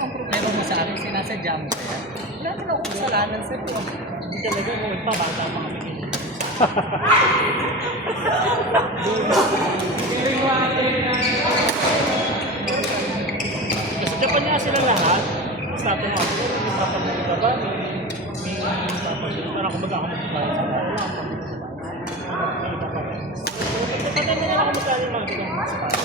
ang problema mo sa akin, sinasadya mo kaya. Wala naman akong kasalanan sa iyo. Hindi talaga mo ipabata pa kami kayo. Kasi Japan niya sila lahat. Sabi mo ako, may papamili ka ba? May papamili. Parang kumbaga ako magbabayad sa wala akong pamili sa bahay. May papamili. Patay na lang ako magkano yung mga bilang sa bahay.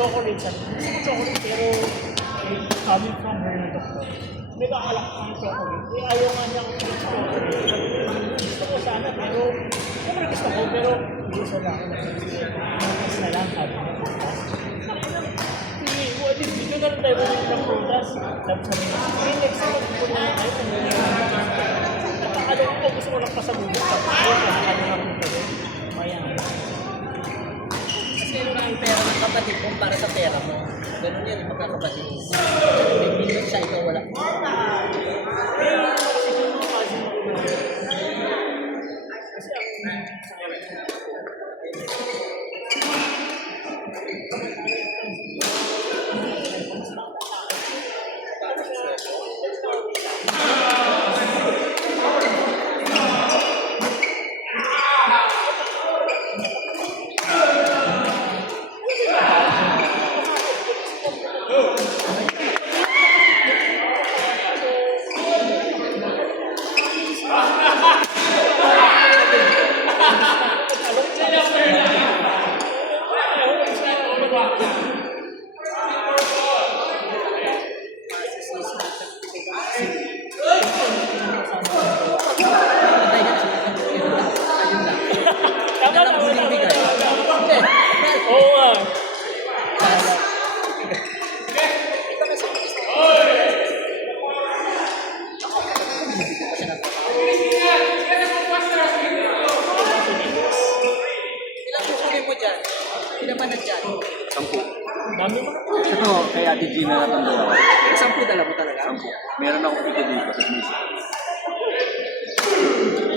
Chocolate sa chocolate pero coming from her doctor. May kaalak ng chocolate. Ayaw nga niya ako ng chocolate. Gusto ko sana pero siyempre gusto ko pero gusto lang ako na lang sabi ko. Dito na lang tayo ng prutas. Sabi sa mga next time po na tayo napakalong ko gusto ko lang pasabuhin. Napakalong ako nito. Mayan. Kasi yun ang pera ng kapatid mo para sa pera mo. Ganun yan, yung magkakapatid. May bilog siya, ikaw wala. Ilang susunin mo dyan? Ilang man dyan? 10. Dami mo na po. Ito, kay Ate Gina natanda ako. 10 dala mo talaga? 10. Meron akong ito dito sa Smith.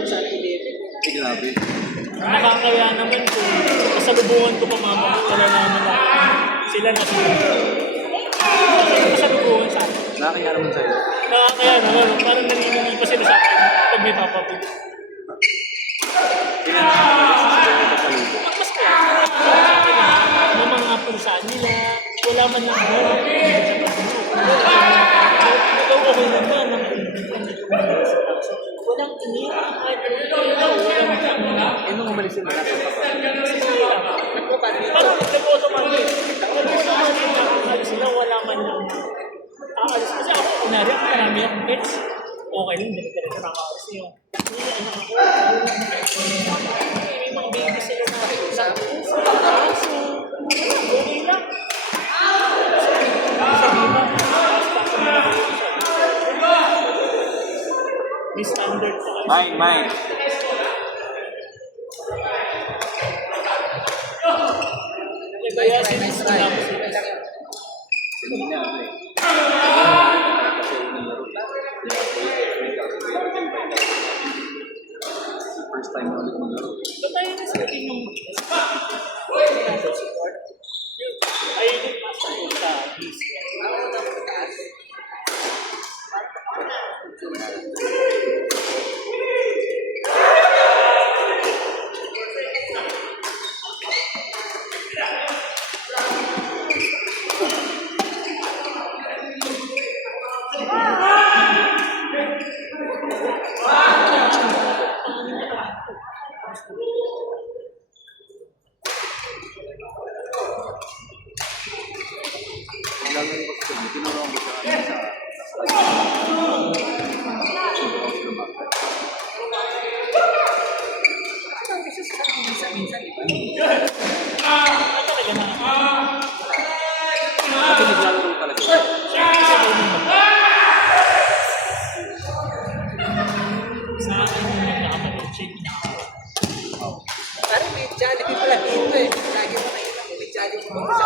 Sana 11. Eh, grabe. Nakakaya naman kung kasalubungan ko pa mama ko wala naman ako. Sila na sila. Kasalubungan sa akin. Nakakaya naman sa'yo. Nakakaya naman. Parang naniningil pa sila sa akin pag may papabili. Mas kaya. May mga punsaan nila. Wala man lang mo. Ikaw okay naman. Walang iniyak. Eh, nung umalis yung malasa pa. Parang nag-automatic. Nag-automatic na kung sila, wala man lang aalis. Kasi ako, kunwari ako marami akong pets. Okay lang, dito nakaalis yun. May mga baby sila na sa puso, aso. Okay lang. May standard pa. Mine. Kaya sinis na lang sila. Hindi na ako eh. Kasi unang laro. First time na ulit maglaro. Ba't tayo na sa atin yung support? Ayun yung pasok ko sa DC. Kailangan ko sa kanya. Tinurong ko sa kanya sa Minsan, di ba? Talaga na. Kasi naglalaro talaga. Sa akin yung nagkakapag-check na. Parang may Jollibee pala dito eh. Lagi mo nakita ko may Jollibee mo sa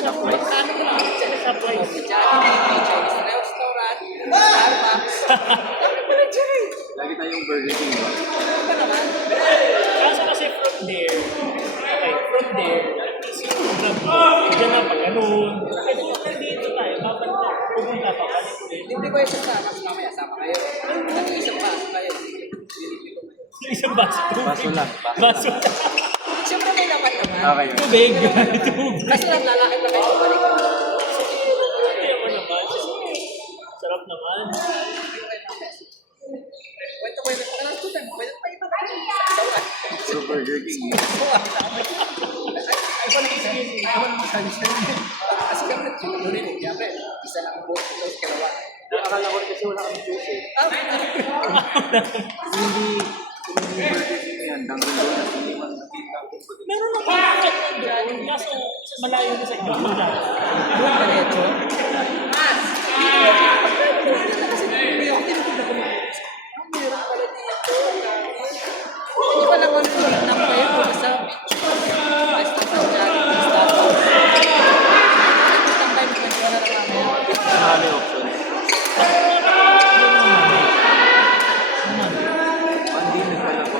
Subway. May Jollibee, may Chinese. Burger King. Ano ba naman? Kaso kasi from there, dyan na pag ganun. Kasi kung nandito tayo, babalik na, pupunta pa, balik ulit. Hindi ko yung sama, mamaya sama kayo. Nag-iisang pa kayo. Isang baso. Baso lang. Baso. Siyempre may laman naman. Okay. Tubig. Tubig. Kasi lang lalaki na kayo balik. Kaya mo naman. Sarap naman. Kwento ko yung mga tutan. Kwento pa iba. Puro Burger King. Ay, ko nag-isip. Ako nag-isip siya. Kasi kami nag-siguro rin. Siyempre, isa lang ang buong ito. Kalawa. Akala ko kasi wala kami juice eh. Hindi Burger King yan. Dunkin' Donuts. Hindi man nakita ko. Meron na kakakat na doon. Kaso malayo na sa inyo. Doon ka reto. Mas! Kasi hindi ako tinutulog ako mga. Ang meron pala dito. Hindi pa lang ano lang kayo. Basta basta pa dyan. Basta pa. Tambay mo na lang namin. Marami options. Mandi nagpala ko.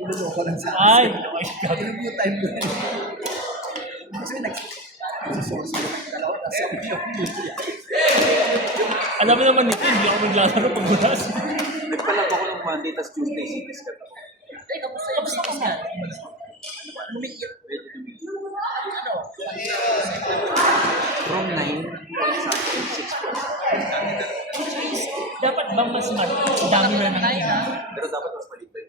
Niloloko lang sa Ay, Interview time ko rin. Kasi nag-source ko ng dalawa. Tapos sabi niya, alam mo naman nito, hindi ako naglalaro pag bulas. Nagpala ko ng Monday, tas Tuesday, CTs ka. eh, kamusta ka nga? Lumikit. Pwede lumigil. Ano? From 9 sa 6 Dapat bang mas dami na nakita? Pero dapat mas maliit. May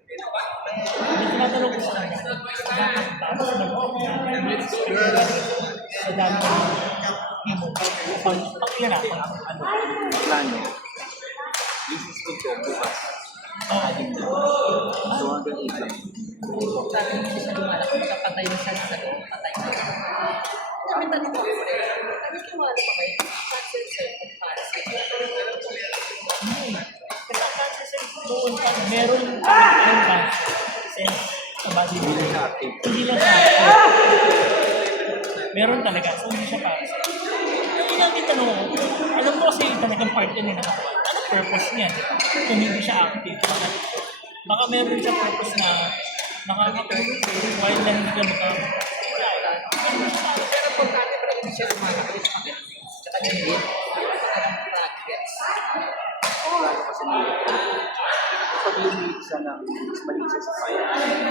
tinatanong ko sa kanya, dapat ba mas sa dami na himo? Pag yan ako, ano? Plano. This is good ko, bukas. Adding na. So hanggang 8 lang. Sabi mo, hindi siya lumalaki. Kapatay na siya sa loob. Patay na. Kami tani ko yun eh. Nagkikiwala pa kayo. Cancer cell kung para sa inyo. Kasi ang cancer cell doon pa, meron cancer cell sa body. Hindi na active. Hindi lang sa active. Meron talaga, so hindi siya para sa inyo. Yung natin tanong ko, alam mo kasi talagang part yun na nakakuha. Anong purpose niya? Kung hindi siya active. Baka meron siya purpose na nakakatulong while na hindi ka makakita. Pero importante pala hindi siya lumalaki. Tsaka niya din. Progress. Plano kasi nila. Kapag lumit siya ng mas maliit siya sa fire, pwede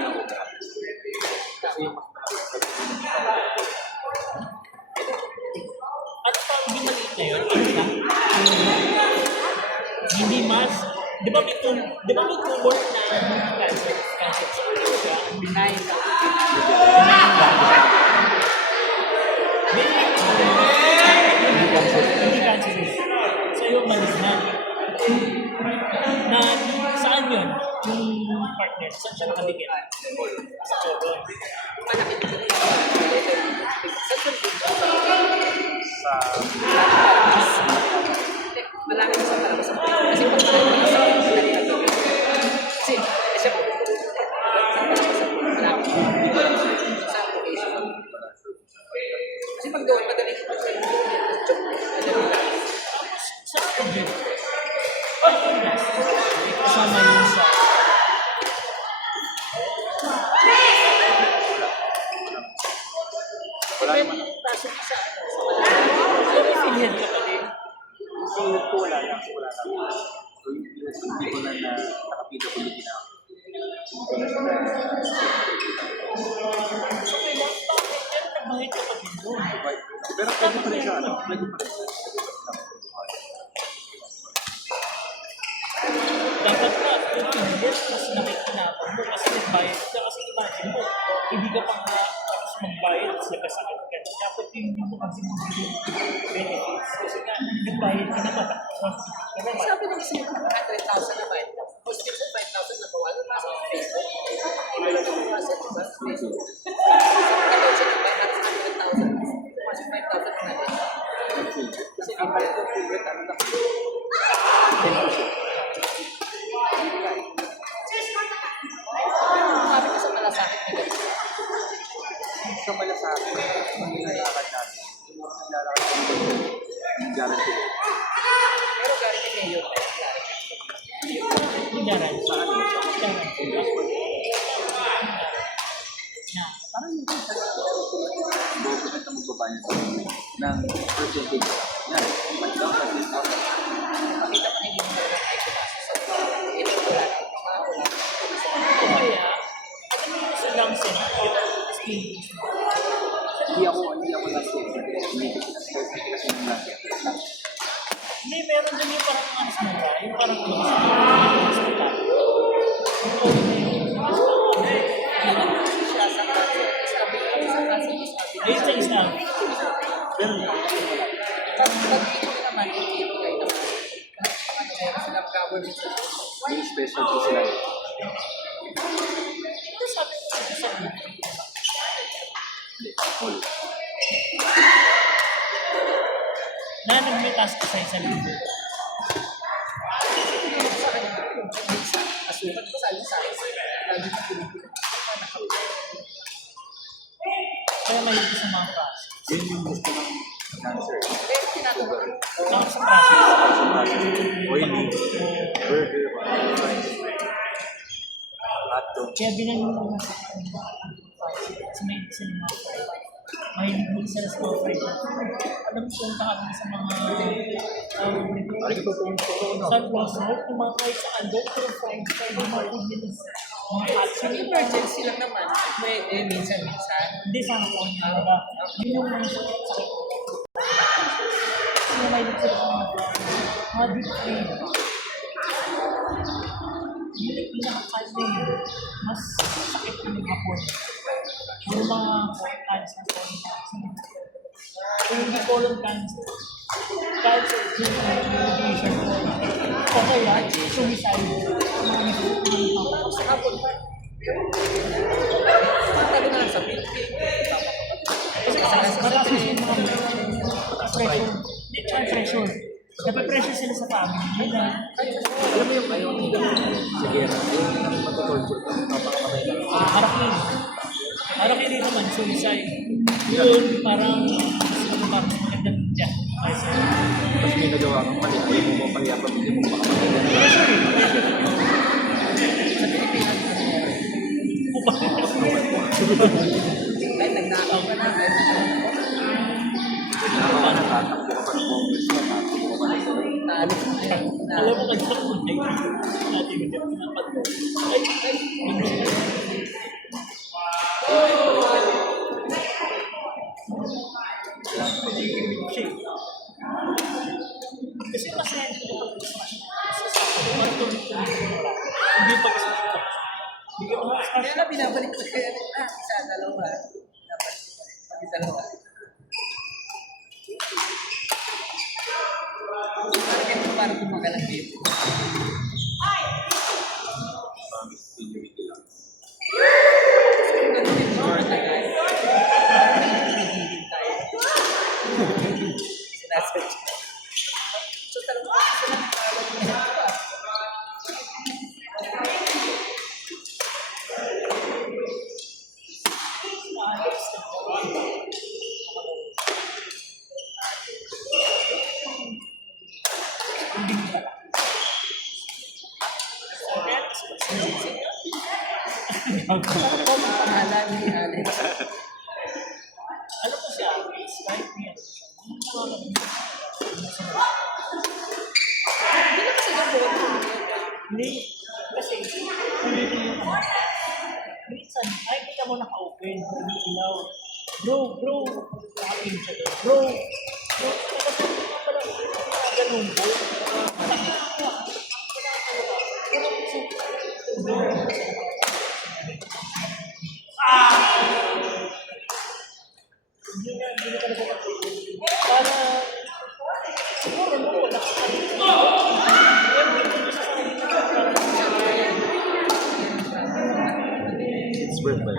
na ko. Kasi yung mas maliit sa Ano pa ang hindi maliit na yun? Ano na? Hindi mas, di ba may tumor na cancer? Benign. Hindi cancer. Sa iyo malignant. Na saan yun? Yung partner, saan siya nakabigyan? Sa colon. Malaki na ito. sa Malaki na sa talaga sa mga. Kasi pag malaki na sa mga. Kasi, kasi po. Malaki. Sa location. Kasi pag doon, madali ko sa inyo. Sa colon. Kasama yun sa wala naman. pasok sa ano, affiliate ka pa din. So, ko wala lang. So, wala lang. So, hindi ko na naka-PWD na ako. So, kailangan bakit? Pero nagbahit ka pa din doon. Pero pwede pa rin siya, ano? Pwede pa rin siya. Dapat pa, 15 years, mas nakikinabang mo kasi nagbayad ka. Kasi imagine mo, hindi ka pa nga tapos magbayad, nagkasakit ka. Dapat hindi mo kasi benefits. Kasi nga, nagbayad ka naman. Sabi nung isa yung 100,000 na ba? Posting sa 5,000 na bawal. Nasa Facebook. Iba lang yung nasa Facebook. Kaya siya nagbayad natin sa 100,000. Mas 5,000 na rin. Kasi ang bayad ng favorite, ano lang. 10%. Jaran. Saan yun? Jaran. Na, Parang yung sa government na magbabayad ng percentage. Yan. Mag-down sa 10,000. Makita pa hindi mo talaga ay pumasok sa ito wala na wala. o kaya, ano yung silang scenario? Hindi ako last year. Hindi kasi ng last year. Hindi, meron din yung parang ano sa mga, yung parang ano sa hospital. Yung COVID na yun. Siya sa kasi sabi sa kasi Ayun sa Islam. Pero hindi ako wala. pag dito naman hindi kayo naman ano meron silang government sa May specialty sila. Ito sabi ko sa Islam. Hindi. All. Na nagmitas ka sa isang libo. sa kanya sa asukan ko sa alin sa lagi na pinipili Kaya mahilig sa mga process. Yun yung gusto ng cancer. eh tinatawag Mga sa process. Oily. Burger. Hotdog. Kaya binanong ko sa kanila. Kasi may sila mga friend. Mahilig din sila sa mga friend. Alam mo, punta kami sa mga sa Rosal, yung mga kahit saan doon, pero friend, kaya yung mga food nila. Mga hot sa emergency lang naman pwede minsan Hindi sana po niya. Yun yung mga sakit. Kasi mahilig sila sa mga deep clean. Yun yung pinaka-kalma yun. Mas sakit yung hapon. Yung mga cancer, colon cancer. Kung hindi colon cancer, cancer, yung radiation, o kaya, suicide, mga nagpupunta. sa hapon tago na lang sa Philippines Kasi mataas yung mga pressure. Hindi siya pressure. Nape-pressure sila sa family. Yun lang. Alam mo yung ayaw ng sige, yung matutorture ka, napakamatay lang. Harakin. Harakin din naman, suicide. Yun, parang mas magandang dyan. Kaysa Tapos may nagawa kang mali, ayaw mo pa pala pamilya mo makamatay lang. pressure eh. Pressure eh. sa Pilipinas kahit nagnakaw ka na kahit Nakawa na, tatakbo ka pa ng Congress na, tatakbo ka pa ng talo na Alam mo, kanina ko natin hindi ako pinapagod. Kasi masaya ko pag-smash. Hindi pag-smash ko. Hindi ka mga-smash. kaya nga binabalik ko kaya isa dalawa dapat dalawa para gumagalang dito continuity lang. ganun din more tagal sinasadya so talaga pangalan ni Alex Alam mo siya, kahit niya. Hindi kasi hindi yung minsan, ay kita mo naka-open, hindi ilaw. Bro, naka-pin siya doon. Bro, kasi pala, ganun po. Hindi na talaga para siguro no, It's worth it.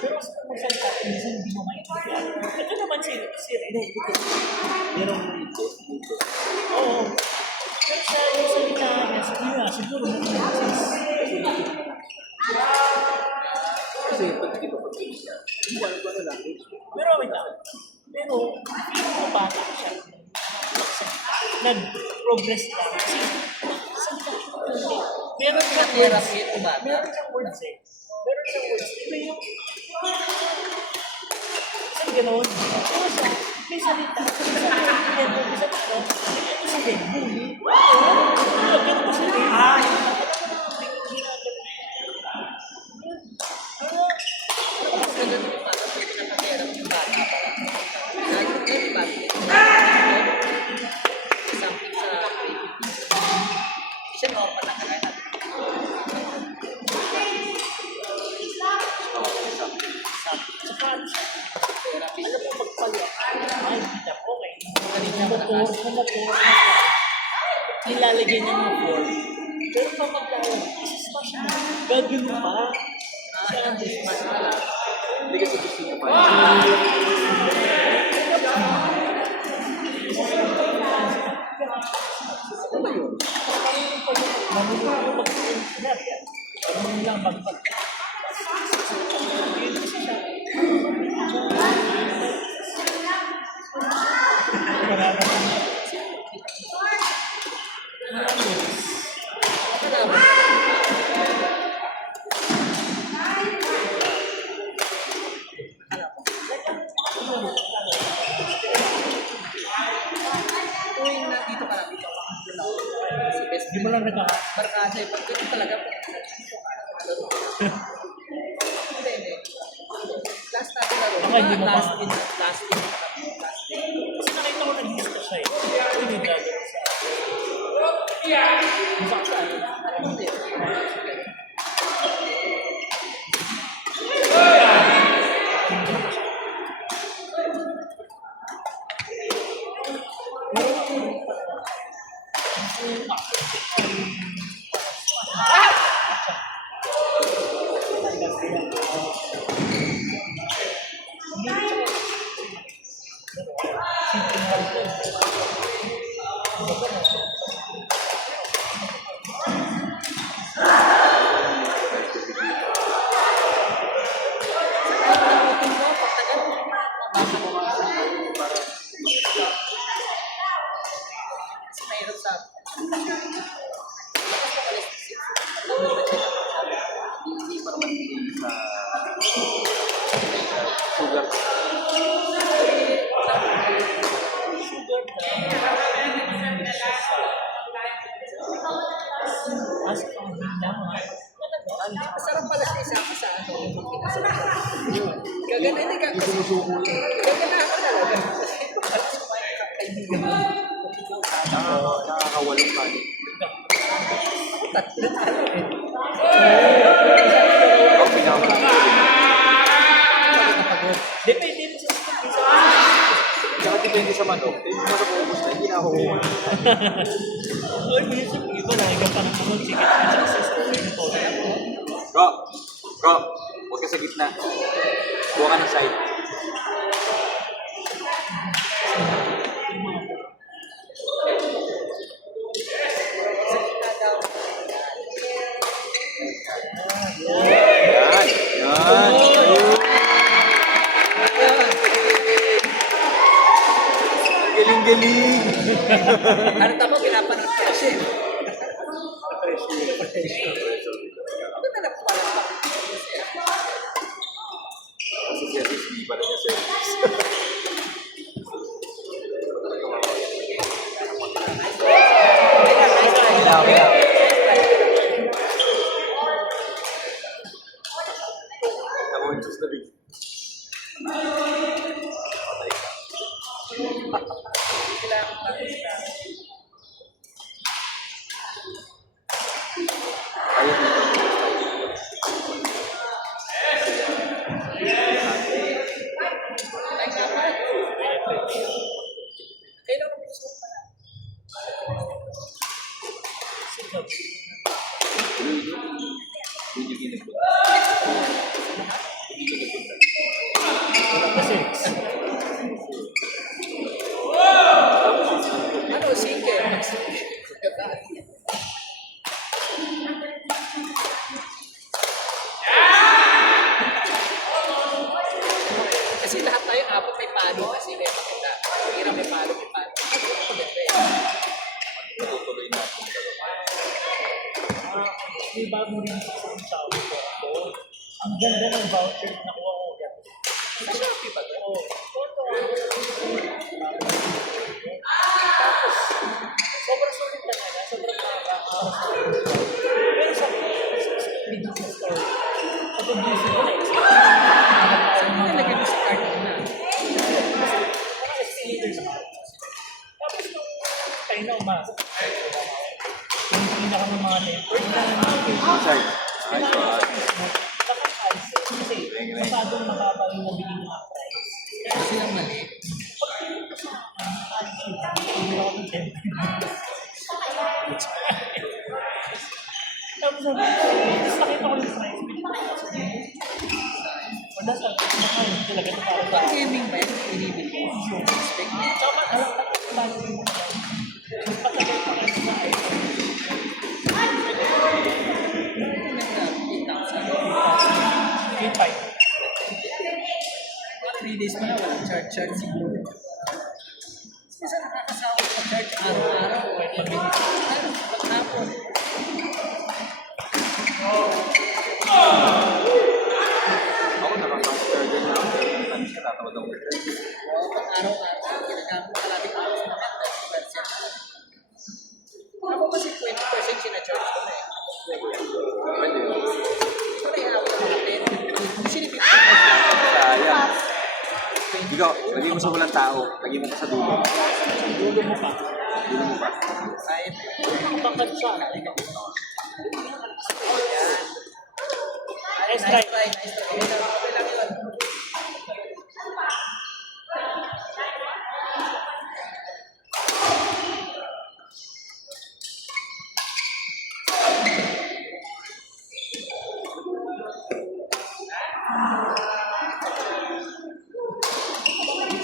pero sa pagsalita, minsan hindi mo maintindihan. Ito naman si Rene. Merong dito. Oo. Pero sa salita niya, siguro na-sense. Kasi pag dito pag siya, hindi alam ko na lang. Pero wait lang. Pero, feeling ko bata siya. Nag-progress lang. Kasi, salita Meron siyang Therapy words. ito ba? Meron siyang words eh. Meron siyang words. Iba yung... Kasi gano'n. Ano siya? May salita. Isa dito. Ito sa head. Bully. Ganun ko siya eh. Mas ganun yung bata. Pinaka-therapy yung bata pa lang. Lalo na di ba? Something sa creativity. Hindi siya normal na kaya natin. Saka ano siya? Therapy. Alam mo magpalo. Ay, kita ko okay. Galing niya malakas. Kumukuro. Nilalagay niya ng form. Pero pag maglalagay, isismash mo. Gagawin mo pa. Siya ang Mas malaki. Hindi kasi gusto niya pa. Ano ba yun? marunong ko mag-engineer. Marunong lang mag-pag. Yun kasi siya. Marami. Tuwing nandito ka lang, dito ka lang. Si best Di mo lang nagkaka... barkada eh. Pag ganun talaga, nandito ka. Hindi, hindi. Last natin laro. Okay, hindi mo pa. Last din. Last din. Last din. Kasi nakita ko nag-lista siya eh. Hindi gagawin sa... Gusto ko siya. Hindi. Kasi mahirap sa Hindi pa naman sa sugar. As pang bilang ha. masarap pala siya isama sa ano, yung gagana, hindi ka kasi Sumusuko yun. gagana ako talaga. Pala sa mga kaibigan mo. Nakakawalong kanin. Ako tatlo tayo eh. Ang pinakamalaki. Pagod na pagod. Depende mo sa isa. Tsaka depende sa manok. Yung manok ubus na, hindi na ako kumain. Or minsan yung iba nalagyan pa ng mga chicken at saka sa ito. Bro, huwag ka sa gitna. Kuha ka ng side. Sa gitna daw. Yan, yan. Galing-galing. Ano tamo, pinapanood ko kasi. Ano na napapala pa? Kasi siya, hindi pala niya service. Ako yung sus na big. Patay ka. Kailangan pa rin sila. Ayaw mo. Ay, dapat. Kailangan mo gusto pa na. Kasi, Ano, sige. Kasi lahat tayo apat may palo kasi may maganda. Hirap may palo, may palo. Ako maganda eh. Tutuloy na. may bagong release sa Shopee ko ako. Ang ganda ng voucher na nakuha ko. Sa Shopee ba? Oo. Photo. Tapos, sobrang sulit talaga. Sobrang nakaka-sobrang. Pero sa business store, sa business ko na Saan mo nilagay mo sa cart mo na? mga estimator sa mga. Tapos nung kayo na umasok, yung pinaka ng mga network na Inside. Ay, so, nakaka-cancel kasi masyadong makapal yung nabili ng mga price. Kasi lang mali. Tapos sabi ko, tapos nakita ko yung price. Wala sa akin, talaga ito para sa Pag gaming ba yun? Binibili mo? Spec? Tama, alam ka kung paano yung mga patagal pa kayo sa iPhone. K5. 3 days pa na walang charge siguro. Kasi nakakasawa sa charge araw-araw. Paghapon. ako nakaka-share din na ako. Ano siya tatawad ako. Pag-araw-araw, ginagamit ko kalating oras na net. Ako kasi 20% sinacharge ko na eh. Pwede. Pati ako na 10. Usually 50%. Sayang. Ikaw, lagay mo sa walang tao. Lagay mo pa sa dulo. Dulo mo pa. Dulo mo pa. Kahit Bakit siya? Nice try, nice try. Okay lang yun.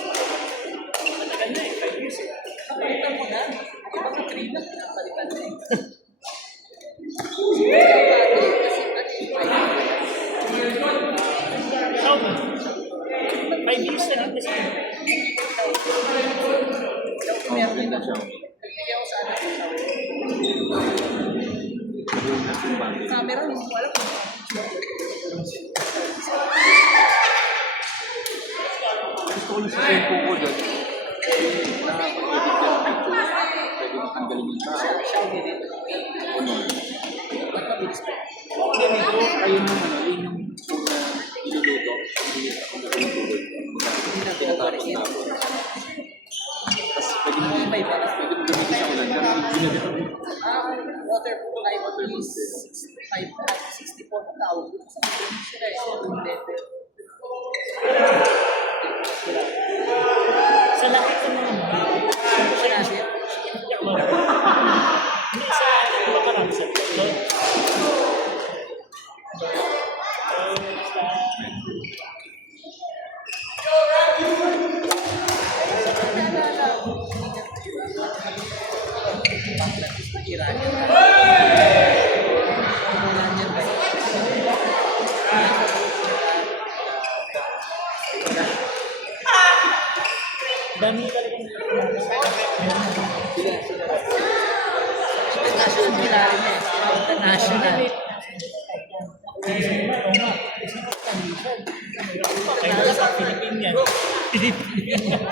Matagal na eh, 5 years eh. Napalitan mo na. Di ba ka 3 na pinapalitan na eh. Siguro dati, kasi ano yung 5 So, 5 years na lang kasi. meron din na ako. siya. Nagbigay ako sa anak ko. Yung nasa bag. Camera, hindi ko alam. Gusto ko lang sa cellphone ko dyan. Nakaka-edit ka ng picture. Pwede mo tanggalin yung tao. Xiaomi din. Honor. Ba't mabilis pa? Ganito, ayun yung ano, yun yung una niluluto. Hindi ako niluluto. Hindi na ito Tinatapos overheat. na ako. Tapos pwede mo Iba-iba. pwede mo gamitin sa ulan. Pero ginagawa ko. Waterproof light is 64 na tawag. Sa mga sila eh, yung level. Sa lahat ng mga Kasi sa iba marami sa doon. Bangladesh na Iranian. Iranian ba yun? Dami talagang International kilala niya eh. International. Kaya sa Pilipinas yan. Pilipinas.